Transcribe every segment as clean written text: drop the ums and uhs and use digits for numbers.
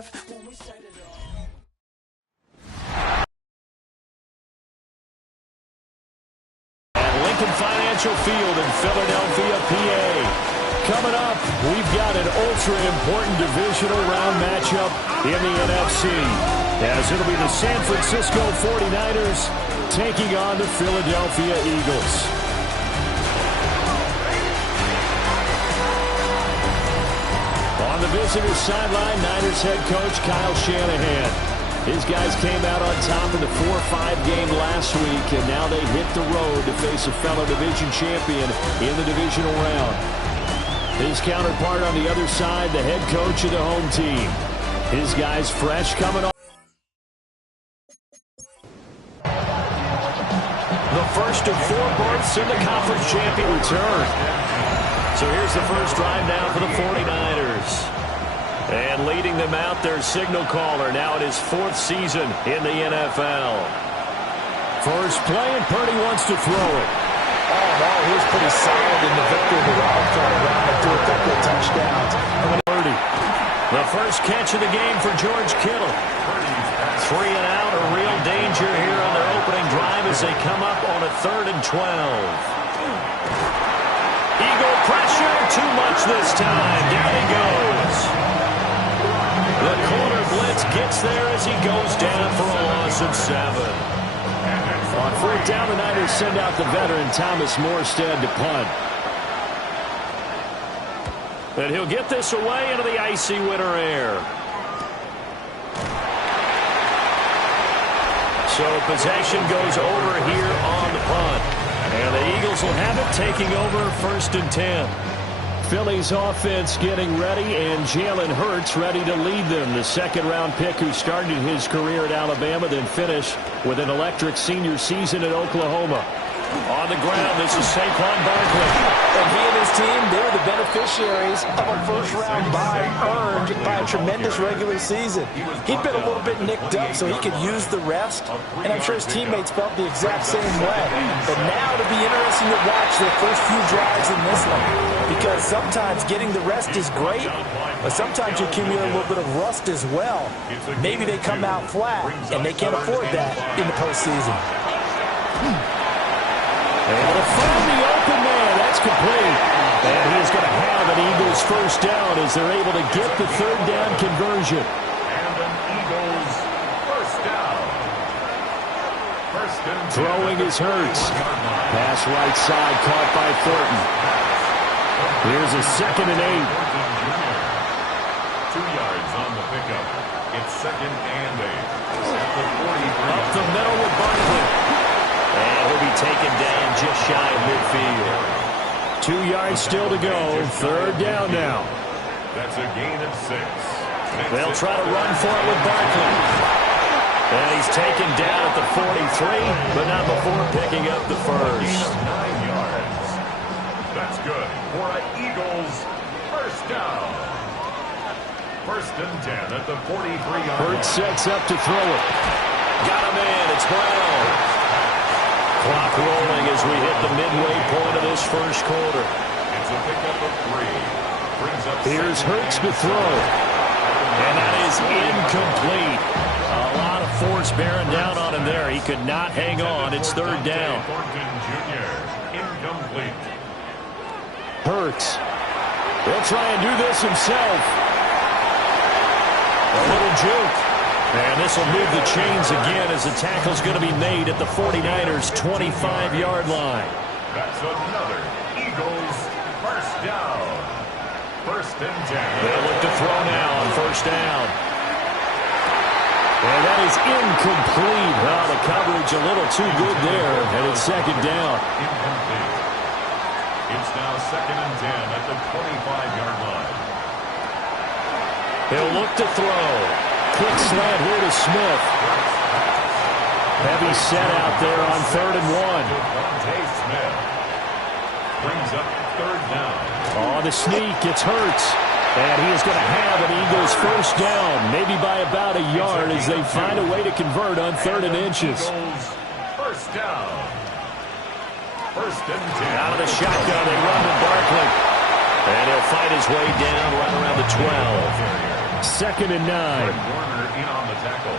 Lincoln Financial Field in Philadelphia, PA. Coming up, we've got an ultra-important divisional round matchup in the NFC, as it'll be the San Francisco 49ers taking on the Philadelphia Eagles. On the visitor's sideline, Niners head coach Kyle Shanahan. His guys came out on top in the 4-5 game last week, and now they hit the road to face a fellow division champion in the divisional round. His counterpart on the other side, the head coach of the home team. His guys fresh coming off. The first of 4 berths in the conference champion return. So here's the first drive now for the 49ers. And leading them out, their signal caller now in his 4th season in the NFL. First play, and Purdy wants to throw it. Oh, no, he was pretty solid in the victory of the wild card round and threw a couple of touchdowns. Purdy, the first catch of the game for George Kittle. 3 and out, a real danger here on their opening drive as they come up on a 3rd and 12. Eagle pressure, too much this time. Down he goes. The corner blitz gets there as he goes down for a loss of 7. On 4th down, the Niners send out the veteran Thomas Morstead to punt. And he'll get this away into the icy winter air. So possession goes over here on the punt. And the Eagles will have it, taking over 1st and 10. Philly's offense getting ready, and Jalen Hurts ready to lead them. The 2nd-round pick who started his career at Alabama, then finished with an electric senior season at Oklahoma. On the ground, this is Saquon Barkley. And he and his team, they were the beneficiaries of a first-round bye earned by a tremendous regular season. He'd been a little bit nicked up so he could use the rest, and I'm sure his teammates felt the exact same way. But now it'll be interesting to watch their first few drives in this one, because sometimes getting the rest is great, but sometimes you accumulate a little bit of rust as well. Maybe they come out flat, and they can't afford that in the postseason. Able to find the open man. That's complete. And he is going to have an Eagles first down as they're able to get the 3rd down conversion. And an Eagles first down. Throwing is Hurts. Pass right side, caught by Thornton. Here's a 2nd and 8. 2 yards on the pickup. It's 2nd and 8. At the 43. Up the middle with Barkley. And he'll be taken down just shy of midfield. 2 yards still to go. 3rd down now. That's a gain of 6. They'll try to run for it with Barkley. And he's taken down at the 43, but not before picking up the first. 9 yards. That's good for an Eagles first down. 1st and 10 at the 43-yard line. Hurts sets up to throw it. Got him in. It's Brown. Clock rolling as we hit the midway point of this first quarter. It's a pickup of 3. Brings up Here's Hurts to throw. And that is incomplete. A lot of force bearing down on him there. He could not hang on. It's 3rd down. Thornton Jr. Incomplete. Hurts. He'll try and do this himself. A little juke. And this will move the chains again as the tackle's going to be made at the 49ers' 25-yard line. That's another Eagles first down. 1st and 10. They'll look to throw now on 1st down. And that is incomplete. Well, the coverage a little too good there, and it's 2nd down. Incomplete. It's now 2nd and 10 at the 25-yard line. He'll look to throw. Quick slant here to Smith. Heavy set out there on 3rd and 1. Devontae Smith brings up 3rd down. On the sneak, it's Hurts. And he is going to have an Eagles first down, maybe by about a yard as they find a way to convert on 3rd and inches. Eagles first down. 1st and 10. Out of the shotgun, they run to Barkley. And he'll fight his way down right around the 12. 2nd and 9. Warner in on the tackle.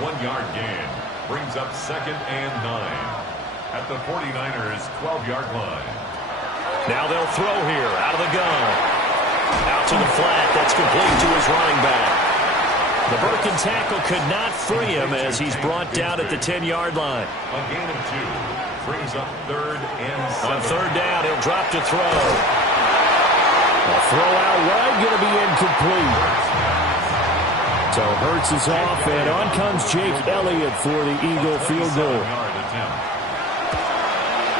1-yard gain. Brings up 2nd and 9. At the 49ers 12-yard line. Now they'll throw here out of the gun. Out to the flat. That's complete to his running back. The broken tackle could not free him as he's brought down at the 10-yard line. A gain of 2. Brings up 3rd and 7. On 3rd down, he'll drop to throw. A throw out wide, going to be incomplete. So Hurts is off, and on comes Jake Elliott for the Eagle field goal.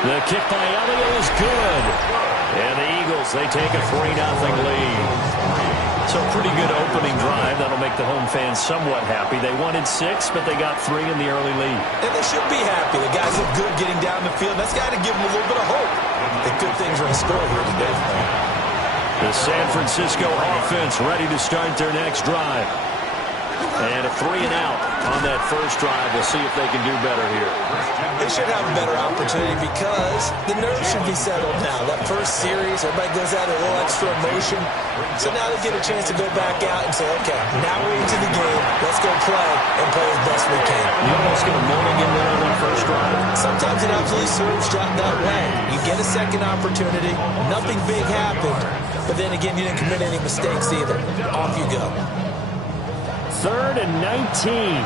The kick by Elliott is good. And the Eagles, they take a 3-0 lead. So pretty good opening drive. That'll make the home fans somewhat happy. They wanted 6, but they got 3 in the early lead. And they should be happy. The guys look good getting down the field. That's got to give them a little bit of hope that good things are in store here today. The San Francisco offense ready to start their next drive. And a 3-and-out on that first drive. We'll see if they can do better here. They should have a better opportunity because the nerves should be settled now. That first series, everybody goes out a little extra emotion. So now they get a chance to go back out and say, okay, now we're into the game. Let's go play and play as best we can. You almost get a morning in there on that first drive. Sometimes it absolutely serves that way. You get a second opportunity. Nothing big happened. But then again, you didn't commit any mistakes either. Off you go. 3rd and 19.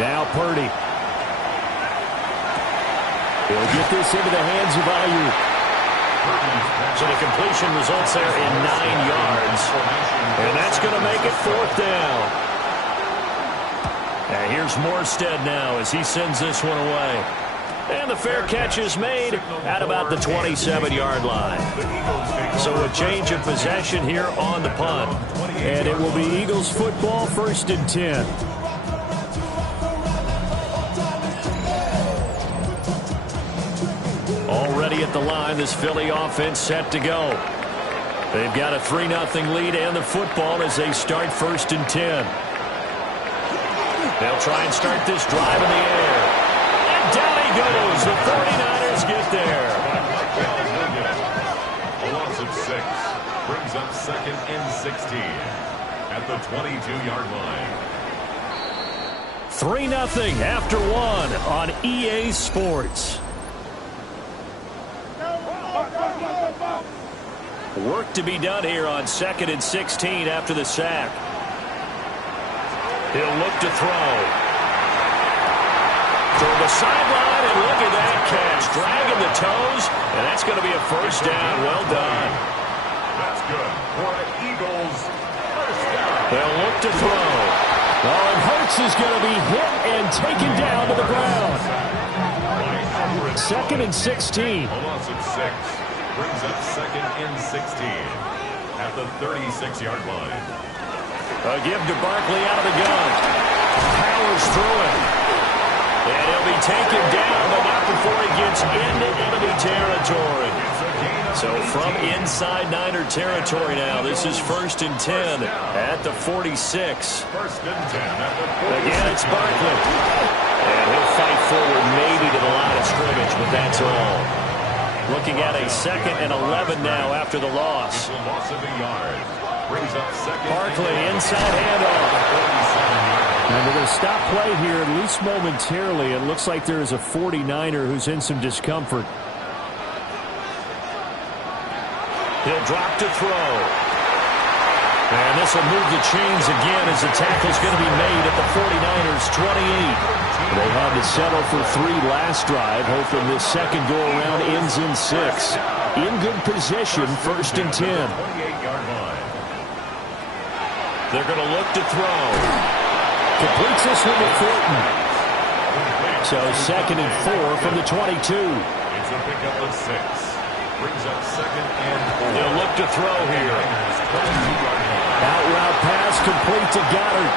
Now Purdy. He'll get this into the hands of Ayuk. So the completion results there in 9 yards. And that's going to make it 4th down. And here's Morstead now as he sends this one away. And the fair catch is made at about the 27-yard line. So a change of possession here on the punt. And it will be Eagles football, 1st and 10. Already at the line, this Philly offense set to go. They've got a 3-0 lead and the football as they start 1st and 10. They'll try and start this drive in the air. And down he goes. The 49ers get there. A loss of 6. Brings up 2nd and 16. At the 22-yard line. 3-0 after 1 on EA Sports. Work to be done here on 2nd and 16 after the sack. He'll look to throw. Toward the sideline, and look at that catch. Dragging the toes, and that's going to be a 1st down. Well done. That's good for the Eagles. 1st down. They'll look to throw. Oh, and Hurts is going to be hit and taken down to the ground. 2nd and 16. A loss of 6. Brings up 2nd and 16 at the 36-yard line. A give to Barkley out of the gun. Powers through it. And he'll be taken down, but not before he gets into enemy territory. So from inside Niner territory now, this is 1st and 10 at the 46. 1st and 10 at the 46. Again, it's Barkley. And he'll fight forward maybe to the line of scrimmage, but that's all. Looking at a 2nd and 11 now after the loss. A loss of a yard. Brings up 2nd. Barkley inside handoff. And they're going to stop play here, at least momentarily. It looks like there is a 49er who's in some discomfort. He'll drop to throw. And this will move the chains again as the tackle's going to be made at the 49ers' 28. They had to settle for 3 last drive, hoping this second go-around ends in 6. In good position, 1st and 10. 28-yard line. They're going to look to throw. Completes this one to Thornton. So 2nd and 4 from the 22. It's a pickup of 6. Brings up 2nd and 4. They'll look to throw here. Out route pass complete to Goddard.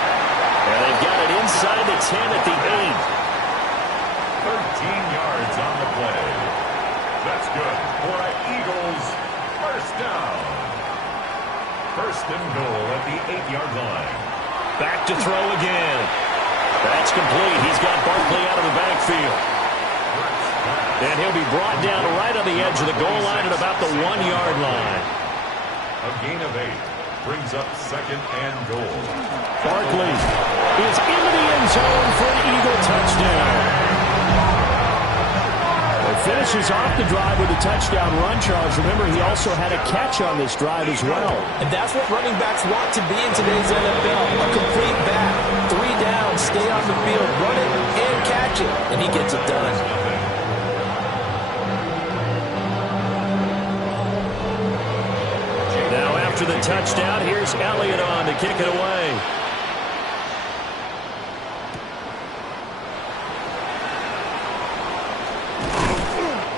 And they've got it inside the 10 at the 8. 13 yards on the play. That's good for the Eagles. 1st down. 1st and goal at the 8-yard line. Back to throw again. That's complete. He's got Barkley out of the backfield. And he'll be brought down right on the edge of the goal line at about the 1-yard line. A gain of 8 brings up 2nd and goal. Barkley is into the end zone for an Eagle touchdown. It finishes off the drive with a touchdown run, Charles. Remember, he also had a catch on this drive as well. And that's what running backs want to be in today's NFL. A complete back. 3 down, stay on the field, run it, and catch it. And he gets it done. Now after the touchdown, here's Elliott on to kick it away.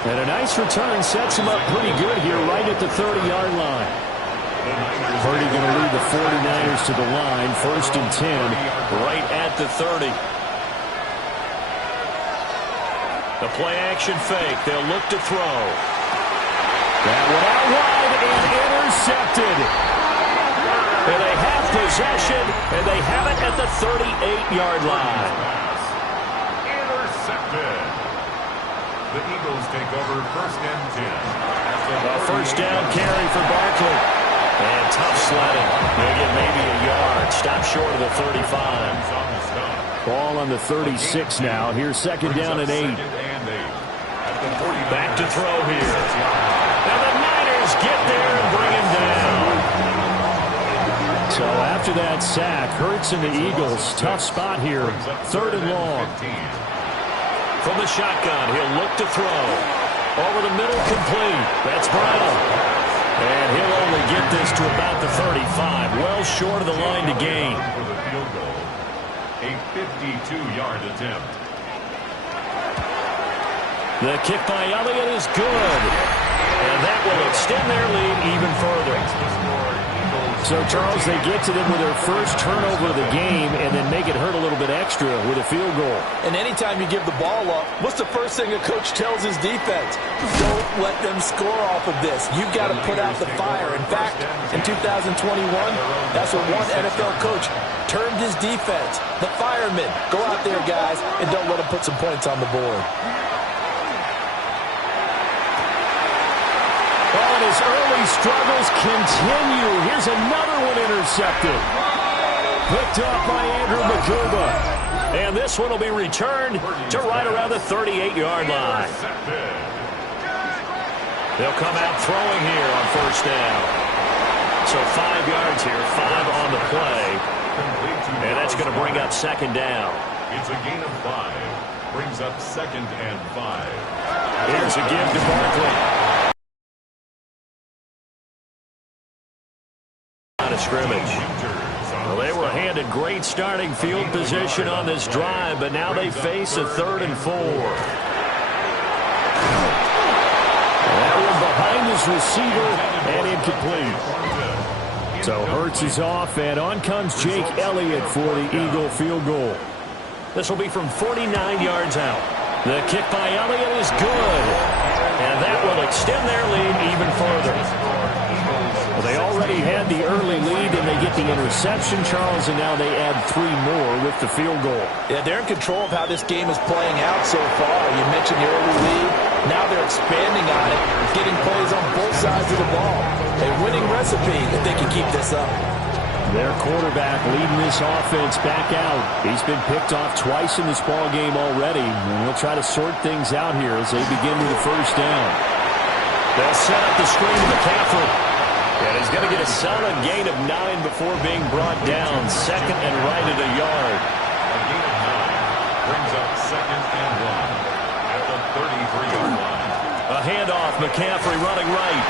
And a nice return sets him up pretty good here right at the 30-yard line. Purdy going to lead the 49ers to the line, 1st and 10, right at the 30. The play-action fake. They'll look to throw. That one out wide and intercepted. And they have possession, and they have it at the 38-yard line. Intercepted. The Eagles take over 1st and 10. A first down carry for Barkley. And tough sledding. He'll get maybe a yard. Stop short of the 35. Ball on the 36 now. Here's 2nd down and 8. Back to throw here. And the Niners get there and bring him down. So after that sack, Hurts and the Eagles, tough spot here. 3rd and long. From the shotgun, he'll look to throw. Over the middle, complete. That's Brown. And he'll only get this to about the 35. Well short of the line to gain. For the field goal. A 52-yard attempt. The kick by Elliott is good. And that will extend their lead even further. So, Charles, they get to them with their first turnover of the game and then make it hurt a little bit extra with a field goal. And anytime you give the ball up, what's the first thing a coach tells his defense? Don't let them score off of this. You've got to put out the fire. In fact, in 2021, that's what one NFL coach termed his defense. The firemen. Go out there, guys, and don't let them put some points on the board. And his early struggles continue. Here's another one intercepted. Picked up by Andrew Makuba. And this one will be returned to right around the 38-yard line. They'll come out throwing here on 1st down. So 5 yards here, 5 on the play. And that's going to bring up 2nd down. It's a gain of 5. Brings up 2nd and 5. Here's a give to Barkley. Scrimmage. Well, they were handed great starting field position on this drive, but now they face a 3rd and 4. That one behind his receiver and incomplete. So Hurts is off, and on comes Jake Elliott for the Eagle field goal. This will be from 49 yards out. The kick by Elliott is good, and that will extend their lead even further. Well, they already had the early lead, and they get the interception, Charles, and now they add 3 more with the field goal. Yeah, they're in control of how this game is playing out so far. You mentioned the early lead. Now they're expanding on it, getting plays on both sides of the ball. A winning recipe if they can keep this up. Their quarterback leading this offense back out. He's been picked off twice in this ball game already, and we'll try to sort things out here as they begin with the 1st down. They'll set up the screen to McCaffrey. And he's going to get a solid gain of 9 before being brought down. 2nd and right at a yard. A gain of 9 brings up 2nd and 1 at the 33-yard line. A handoff, McCaffrey running right.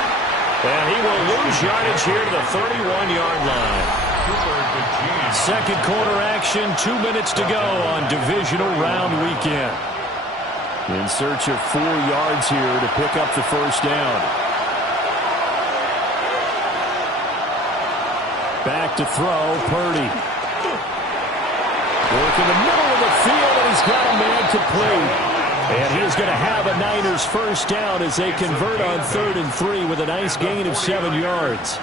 And he will lose yardage here to the 31-yard line. 2nd quarter action, 2 minutes to go on divisional round weekend. In search of 4 yards here to pick up the 1st down. Back to throw, Purdy. Work in the middle of the field, and he's got a man complete. And he's going to have a Niners 1st down as they convert on 3rd and 3 with a nice gain of 7 yards.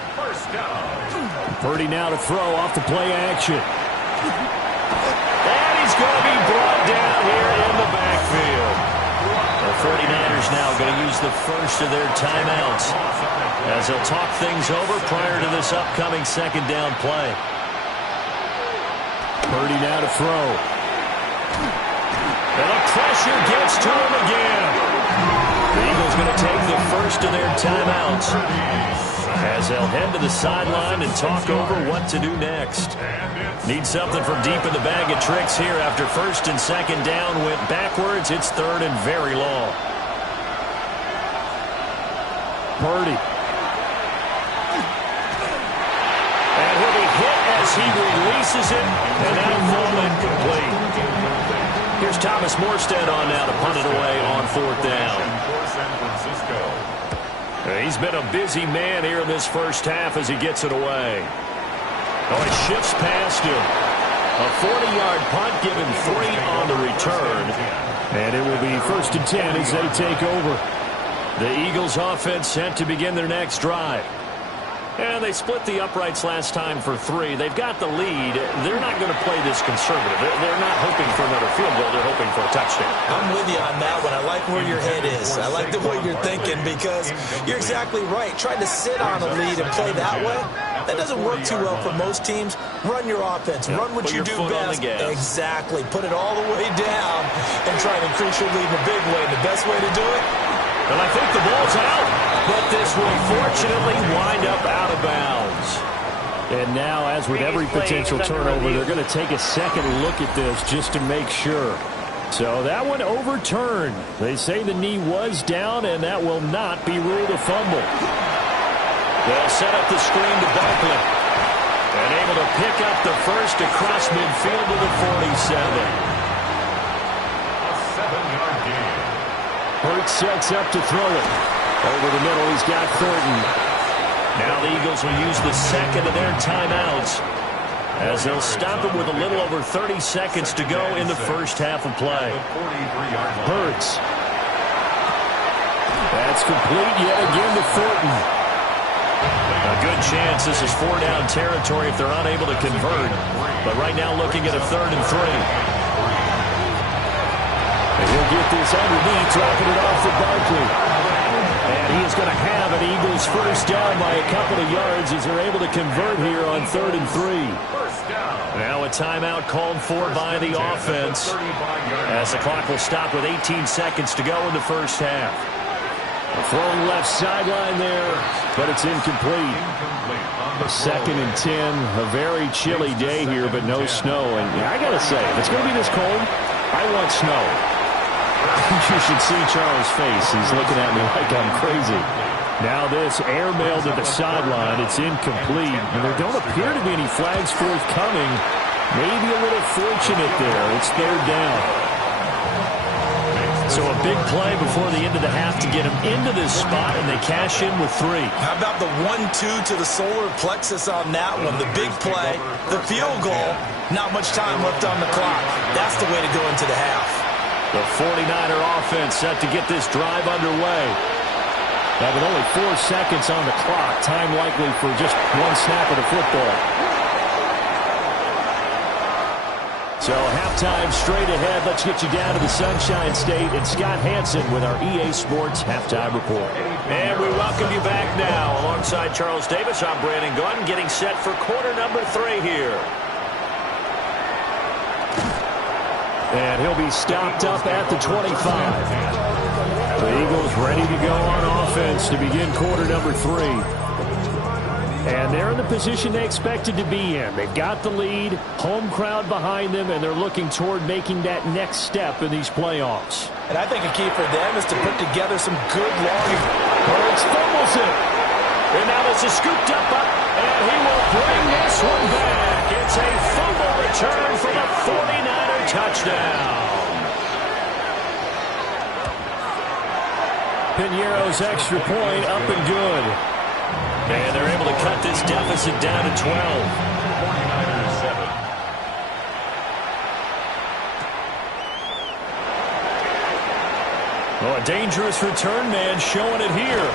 Purdy now to throw off the play action. And he's going to be brought down here in the backfield. The 49ers 49ers now going to use the first of their timeouts as they'll talk things over prior to this upcoming second down play. Purdy now to throw. And the pressure gets to him again. The Eagles going to take the first of their timeouts as they'll head to the sideline and talk over what to do next. Need something from deep in the bag of tricks here after first and second down went backwards. It's third and very long. Purdy. And he'll be hit as he releases it, and that'll fall incomplete. Here's Thomas Morstead on now to punt it away on fourth down. He's been a busy man here in this first half as he gets it away. Oh, it shifts past him. A 40-yard punt, given 3 on the return. And it will be first and 10 as they take over. The Eagles offense set to begin their next drive. And they split the uprights last time for 3. They've got the lead. They're not going to play this conservative. They're not hoping for another field goal. They're hoping for a touchdown. I'm with you on that one. I like where your head is. I like the way you're thinking because you're exactly right. Trying to sit on a lead and play that way, that doesn't work too well for most teams. Run your offense. Run what you do best. Exactly. Put it all the way down and try and increase your lead in a big way. And the best way to do it? And I think the ball's out. But this will fortunately wind up out of bounds. And now, as with every potential turnover, they're going to take a second look at this just to make sure. So that one overturned. They say the knee was down, and that will not be ruled a fumble. They'll set up the screen to Barkley. And able to pick up the first across midfield to the 47. A 7-yard gain. Hurts sets up to throw it. Over the middle, he's got Thornton. Now the Eagles will use the second of their timeouts as they'll stop him with a little over 30 seconds to go in the first half of play. Hurts. That's complete yet again to Thornton. A good chance this is 4-down territory if they're unable to convert. But right now looking at a 3rd and 3. And he'll get this underneath, dropping it off for Barkley. And he is going to have an Eagles first down by a couple of yards as they're able to convert here on 3rd and 3. Now a timeout called for by the offense as the clock will stop with 18 seconds to go in the first half. Throwing left sideline there, but it's incomplete. 2nd and 10, a very chilly day here, but no snow. And I got to say, if it's going to be this cold, I want snow. You should see Charles' face. He's looking at me like I'm crazy. Now this airmail to the sideline. It's incomplete. And there don't appear to be any flags forthcoming. Maybe a little fortunate there. It's 3rd down. So a big play before the end of the half to get him into this spot, and they cash in with 3. How about the 1-2 to the solar plexus on that one? The big play, the field goal, not much time left on the clock. That's the way to go into the half. The 49er offense set to get this drive underway. Now with only 4 seconds on the clock, time likely for just one snap of the football. So halftime straight ahead. Let's get you down to the Sunshine State and Scott Hansen with our EA Sports Halftime Report. And we welcome you back now. Alongside Charles Davis, I'm Brandon Gunn, getting set for quarter number 3 here. And he'll be stopped up at the 25. The Eagles ready to go on offense to begin quarter number 3. And they're in the position they expected to be in. They've got the lead, home crowd behind them, and they're looking toward making that next step in these playoffs. And I think a key for them is to put together some good long. Hurts fumbles it. And now this is scooped up, and he will bring this one back. It's a fumble return for the 49er touchdown. Piñeiro's extra point up and good. And they're able to cut this deficit down to 12. 49ers 7. Oh, a dangerous return man showing it here.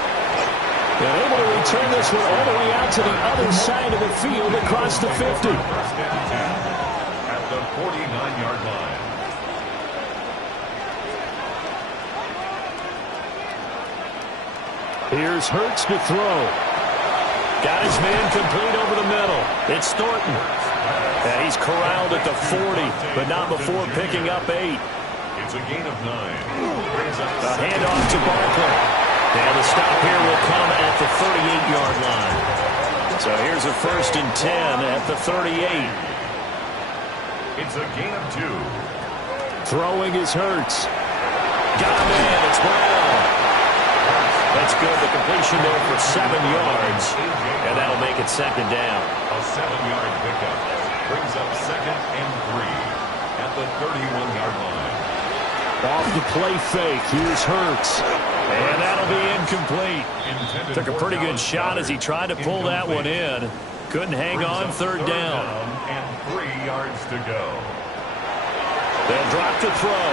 They're able to return this one all the way out to the other side of the field across the 50. First and 10 at the 49-yard line. Here's Hurts to throw. Got his man complete over the middle. It's Thornton. And he's corralled at the 40, but not before picking up 8. It's a gain of 9. A handoff to Barkley. And the stop here will come at the 38-yard line. So here's a 1st and 10 at the 38. It's a gain of 2. Throwing is Hurts. Got him in. It's Brown. That's good. The completion there for 7 yards. And that'll make it 2nd down. A 7-yard pickup brings up 2nd and 3 at the 31-yard line. Off the play fake. Here's Hurts. And that'll be incomplete. Took a pretty good shot as he tried to pull that one in. Couldn't hang on 3rd down. And 3 yards to go. They'll drop to throw.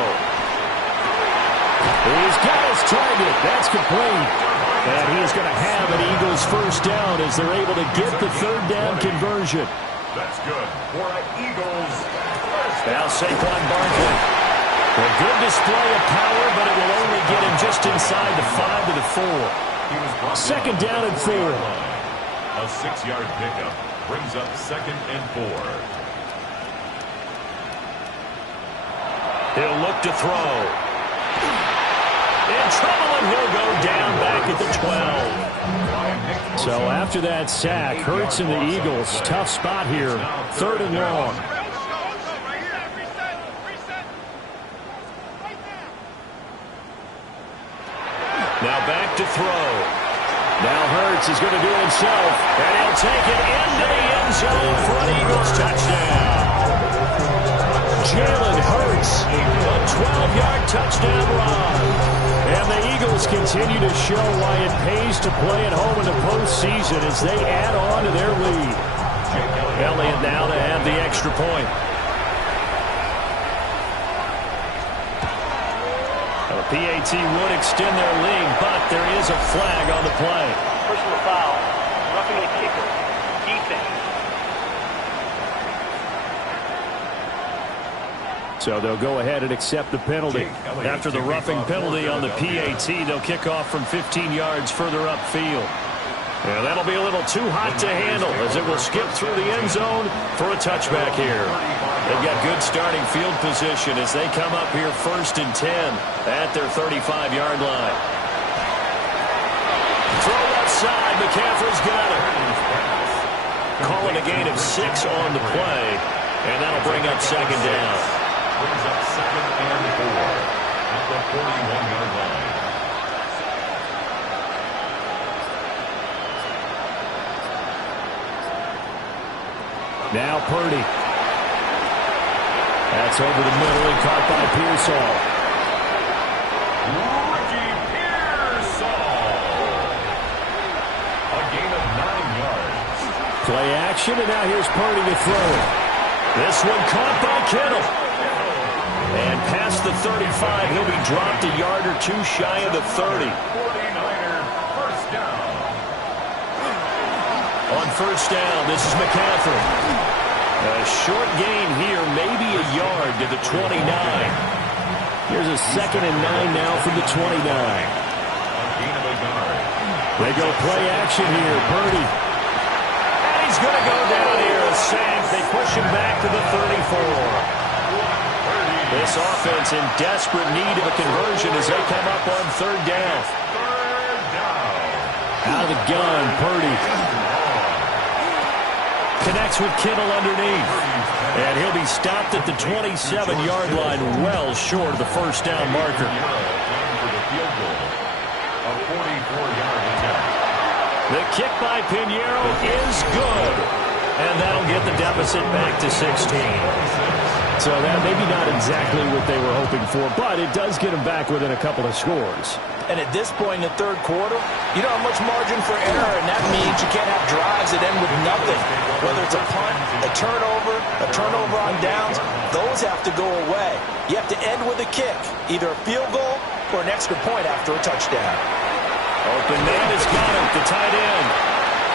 He's got his target. That's complete. And he's going to have an Eagles 1st down as they're able to get the 3rd down conversion. That's good for an Eagles 1st down. Now Saquon Barkley. A good display of power, but it will only get him just inside the 5 to the 4. 2nd down and 4. A 6-yard pickup brings up 2nd and 4. He'll look to throw. In trouble, and he'll go down back at the 12. So after that sack, Hurts and the Eagles, tough spot here. 3rd and long. Now back to throw. Now Hurts is going to do it himself, and he'll take it into the end zone for an Eagles touchdown. Jalen Hurts, a 12-yard touchdown run. And the Eagles continue to show why it pays to play at home in the postseason as they add on to their lead. Elliott now to add the extra point. The PAT would extend their lead, but there is a flag on the play. Personal foul. Roughing the kicker. Defense. So they'll go ahead and accept the penalty. After the roughing penalty on the PAT, they'll kick off from 15 yards further upfield. And that'll be a little too hot to handle as it will skip through the end zone for a touchback here. They've got good starting field position as they come up here 1st and 10 at their 35-yard line. Throw left side. McCaffrey's got it. Calling a gain of 6 on the play, and that'll bring up 2nd down. Brings up 2nd and 4 at the 41-yard line. Now Purdy. That's over the middle and caught by Pearsall. Ricky Pearsall. A gain of 9 yards. Play action, and now here's Purdy to throw it. This one caught by Kittle. And past the 35, he'll be dropped a yard or 2 shy of the 30. 49er 1st down. On 1st down, this is McCaffrey. A short gain here, maybe a yard to the 29. Here's a 2nd and 9 now from the 29. They go play action here, Purdy. And he's going to go down here, a sack. They push him back to the 34. This offense in desperate need of a conversion as they come up on 3rd down. Out of the gun, Purdy. Connects with Kittle underneath. And he'll be stopped at the 27-yard line, well short of the 1st down marker. The kick by Pinheiro is good. And that'll get the deficit back to 16. So that maybe not exactly what they were hoping for, but it does get them back within a couple of scores. And at this point in the 3rd quarter, you don't have much margin for error, and that means you can't have drives that end with nothing. Whether it's a punt, a turnover on downs, those have to go away. You have to end with a kick, either a field goal or an extra point after a touchdown. Open man has got him, the tight end.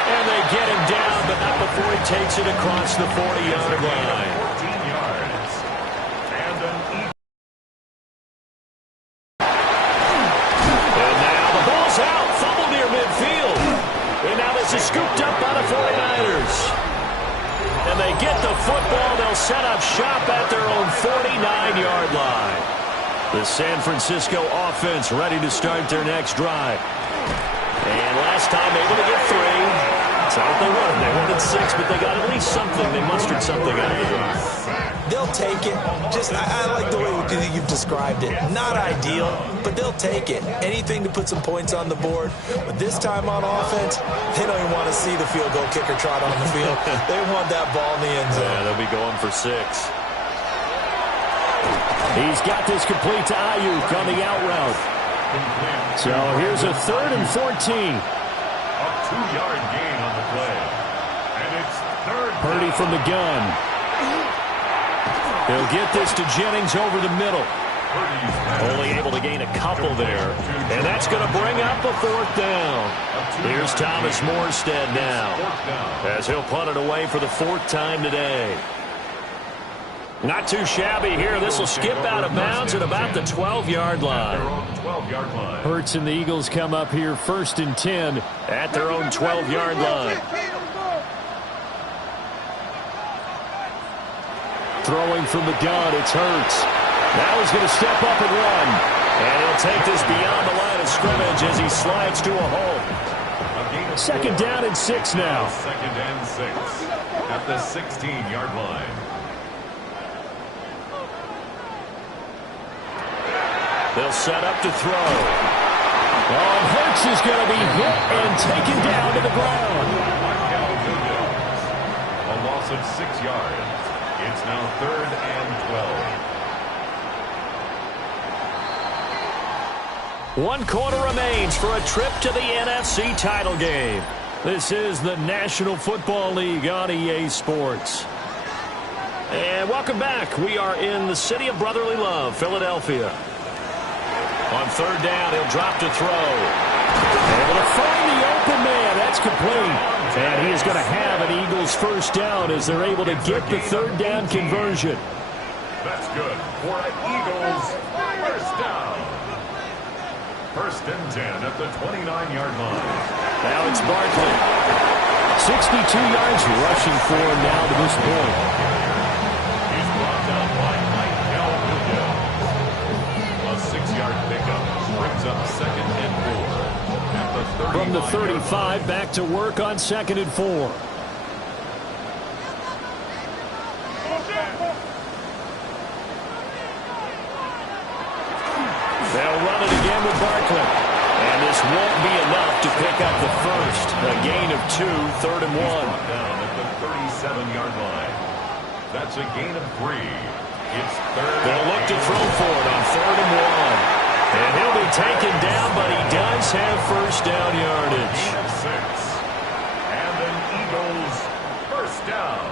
And they get him down, but not before he takes it across the 40-yard line. 14 yards. And an Eagle. And now the ball's out. Fumble near This is scooped up by the 49ers. And they get the football. They'll set up shop at their own 49-yard line. The San Francisco offense ready to start their next drive. And last time able to get 3. That's not what they wanted. They wanted 6, but they got at least something. They mustered something out of the drive. They'll take it. I like the way you've described it. Not ideal, but they'll take it. Anything to put some points on the board. But this time on offense, they don't even want to see the field goal kicker trot on the field. They want that ball in the end zone. Yeah, they'll be going for 6. He's got this complete to Ayuk on the out route. So here's a 3rd and 14. A 2-yard gain on the play. And it's 3rd. Purdy from the gun. He'll get this to Jennings over the middle. Only able to gain a couple there. And that's going to bring up a 4th down. Here's Thomas Morstead now, as he'll punt it away for the 4th time today. Not too shabby here. This will skip out of bounds at about the 12-yard line. Hurts and the Eagles come up here 1st and 10 at their own 12-yard line. Throwing from the gun, it's Hurts. Now he's going to step up and run. And he'll take this beyond the line of scrimmage as he slides to a hole. 2nd down and 6 now. 2nd and 6 at the 16-yard line. They'll set up to throw. Oh, Hurts is going to be hit and taken down to the ground. A loss of 6 yards. It's now 3rd and 12. 1 quarter remains for a trip to the NFC title game. This is the National Football League on EA Sports. And welcome back. We are in the city of brotherly love, Philadelphia. On 3rd down, he'll drop to throw. Able to find the open man. That's complete. And he is going to have an Eagles 1st down as they're able to get the 3rd down conversion. That's good for an Eagles 1st down. 1st and 10 at the 29-yard line. Now it's Barkley. 62 yards rushing for him now to this point. He's brought down by Michael Williams. A 6-yard pickup brings up 2nd and 4 at the 35. From the 35, back to work on 2nd and 4. They'll run it again with Barkley. And this won't be enough to pick up the 1st. A gain of 2, 3rd and 1. Down at the 37-yard line. That's a gain of 3. It's 3rd. They'll look to throw for it on 3rd and 1. And he'll be taken down, but he does have 1st down yardage. Gain of 6. And an Eagles 1st down.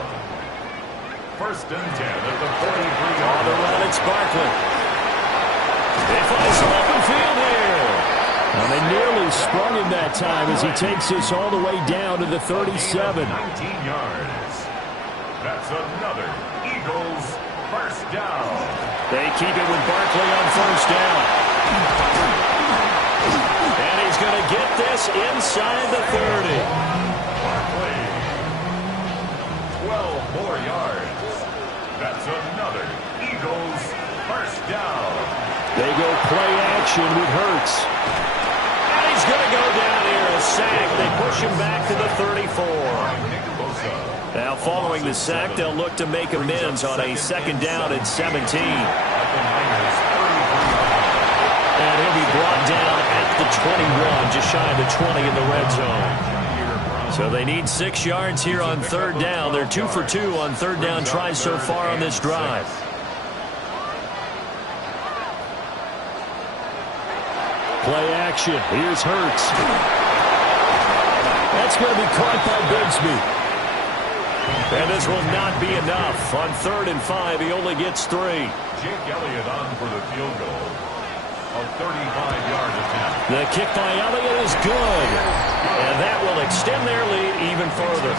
1st and 10 at the 43-yard On the run, it's Barkley. They find some open field here. And they nearly sprung him that time as he takes this all the way down to the 37. 19 yards. That's another Eagles 1st down. They keep it with Barkley on 1st down. And he's going to get this inside the 30. Barkley. 12 more yards. That's another Eagles 1st down. They go play action with Hurts. And he's going to go down here, a sack. They push him back to the 34. Now following the sack, they'll look to make amends on a 2nd down and 17. And he'll be brought down at the 21, just shy of the 20 in the red zone. So they need 6 yards here on 3rd down. They're 2 for 2 on 3rd down tries so far on this drive. Play action. Here's Hurts. That's going to be caught by Bigsby. And this will not be enough. On 3rd and 5, he only gets 3. Jake Elliott on for the field goal. A 35-yard attempt. The kick by Elliott is good. And that will extend their lead even further.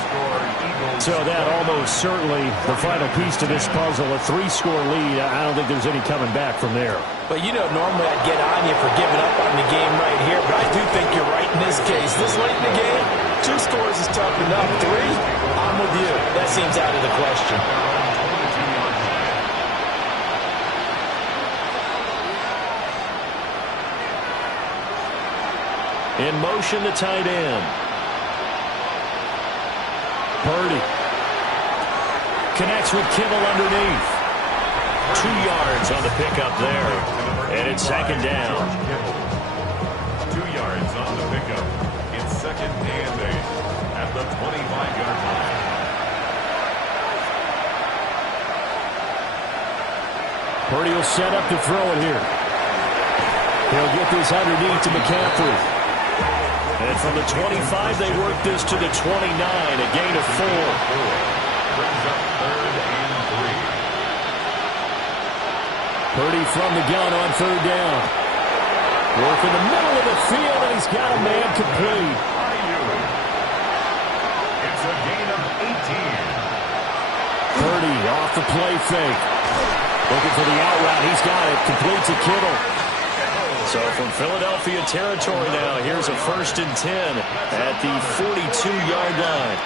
So that almost certainly the final piece to this puzzle, a 3-score lead. I don't think there's any coming back from there. But, you know, normally I'd get on you for giving up on the game right here, but I do think you're right in this case. This late in the game, 2 scores enough. 3, I'm with you. That seems out of the question. In motion, the tight end. Purdy. Connects with Kittle underneath. 2 yards on the pickup there. And it's second down. 2 yards on the pickup. It's second and 8 at the 25-yard line. Purdy will set up to throw it here. He'll get this underneath to McCaffrey. And from the 25, they work this to the 29, a gain of 4. Brings up third and 3. Purdy from the gun on third down. Work in the middle of the field, and he's got a man complete. It's a gain of 18. Purdy off the play fake. Looking for the out route. He's got it. Complete to Kittle. So from Philadelphia territory now, here's a 1st and 10 at the 42-yard line.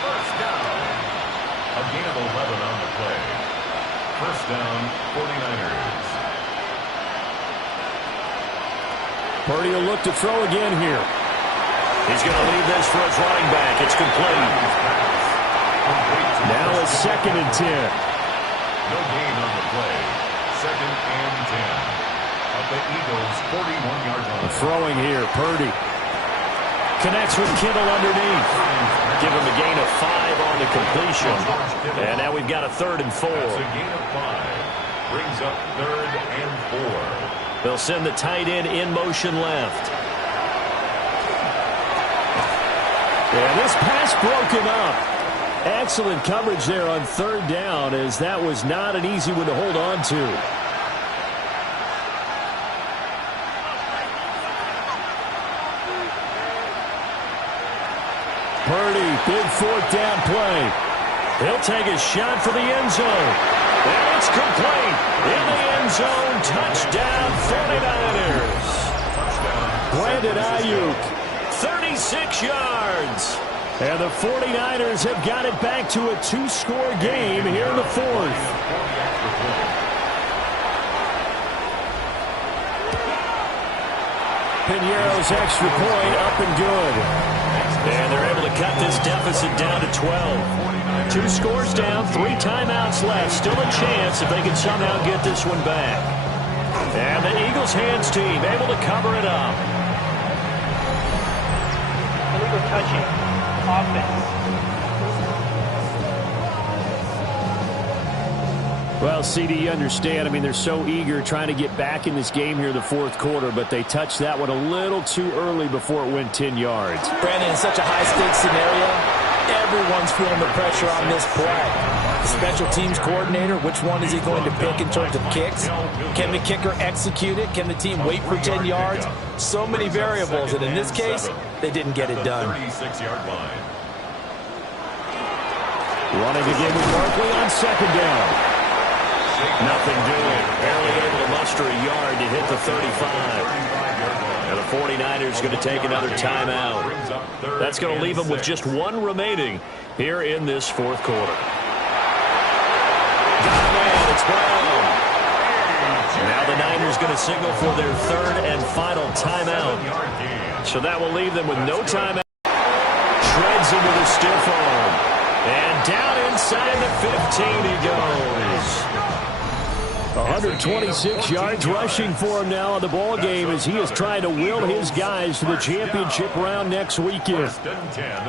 A gain of 11 on the play. First down, 49ers. Purdy will look to throw again here. He's going to leave this for his running back. It's complete. Now a 2nd and 10. No gain on the play. 2nd and 10. At the Eagles' 41-yard line. Throwing here, Purdy. Connects with Kittle underneath. Give him a gain of 5 on the completion. And now we've got a 3rd and 4. That's a gain of 5. Brings up 3rd and 4. They'll send the tight end in motion left. Yeah, this pass broken up. Excellent coverage there on 3rd down, as that was not an easy one to hold on to. Purdy, big 4th down play. He'll take a shot for the end zone. And it's complete. In the end zone, touchdown 49ers. Brandon Ayuk, 36 yards. And the 49ers have got it back to a 2-score game here in the 4th. Pinheiro's extra point up and good. And they're able to cut this deficit down to 12. 2 scores down, 3 timeouts left. Still a chance if they can somehow get this one back. And the Eagles hands team able to cover it up. Illegal touching. Offense. Well, CD, you understand. I mean, they're so eager trying to get back in this game here in the 4th quarter, but they touched that one a little too early before it went 10 yards. Brandon, in such a high-stakes scenario, everyone's feeling the pressure on this play. The special teams coordinator, which one is he going to pick in terms of kicks? Can the kicker execute it? Can the team wait for 10 yards? So many variables, and in this case, they didn't get it done. 36-yard line. Running again with Barkley on 2nd down. Nothing doing. Barely able to muster a yard to hit the 35. And the 49ers going to take another timeout. That's going to leave them with just 1 remaining here in this 4th quarter. Got a man. It's Brown. Now the Niners going to signal for their 3rd and final timeout. So that will leave them with no timeout. Shreds into the stiff arm. And down inside the 15 he goes. 126 yards rushing for him now in the ball game as he is trying to will his guys to the championship round next weekend.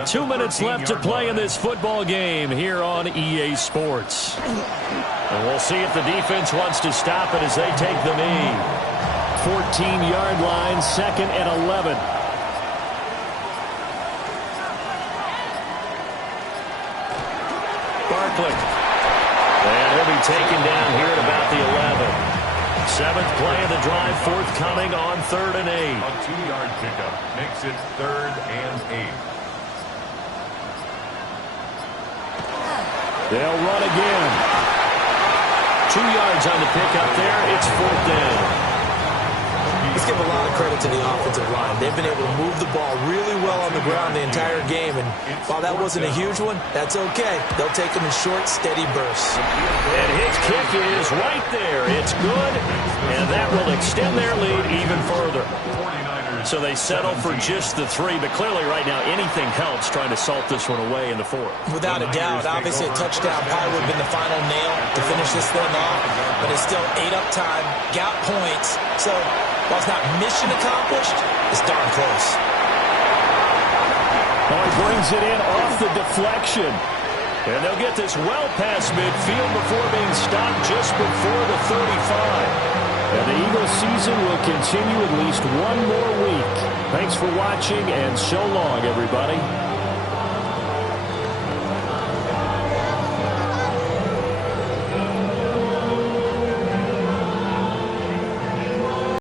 2 minutes left to play in this football game here on EA Sports. And we'll see if the defense wants to stop it as they take the knee. 14-yard line, 2nd and 11. Barkley. And he'll be taken down here at about the 11. 7th play of the drive, forthcoming on 3rd and 8. A 2-yard pickup makes it 3rd and 8. They'll run again. 2 yards on the pickup there. It's 4th down. He's give a lot of credit to the offensive line. They've been able to move the ball really well on the ground the entire game, and while that wasn't a huge one, that's okay. They'll take them in short, steady bursts. And his kick is right there. It's good, and that will extend their lead even further. So they settle for just the 3, but clearly right now anything helps trying to salt this one away in the 4th. Without a doubt, obviously a touchdown probably would have been the final nail to finish this thing off, but it's still 8-up time, got points, so while it's not mission accomplished, it's darn close. Oh, he brings it in off the deflection. And they'll get this well past midfield before being stopped just before the 35. And the Eagles season will continue at least one more week. Thanks for watching, and so long, everybody.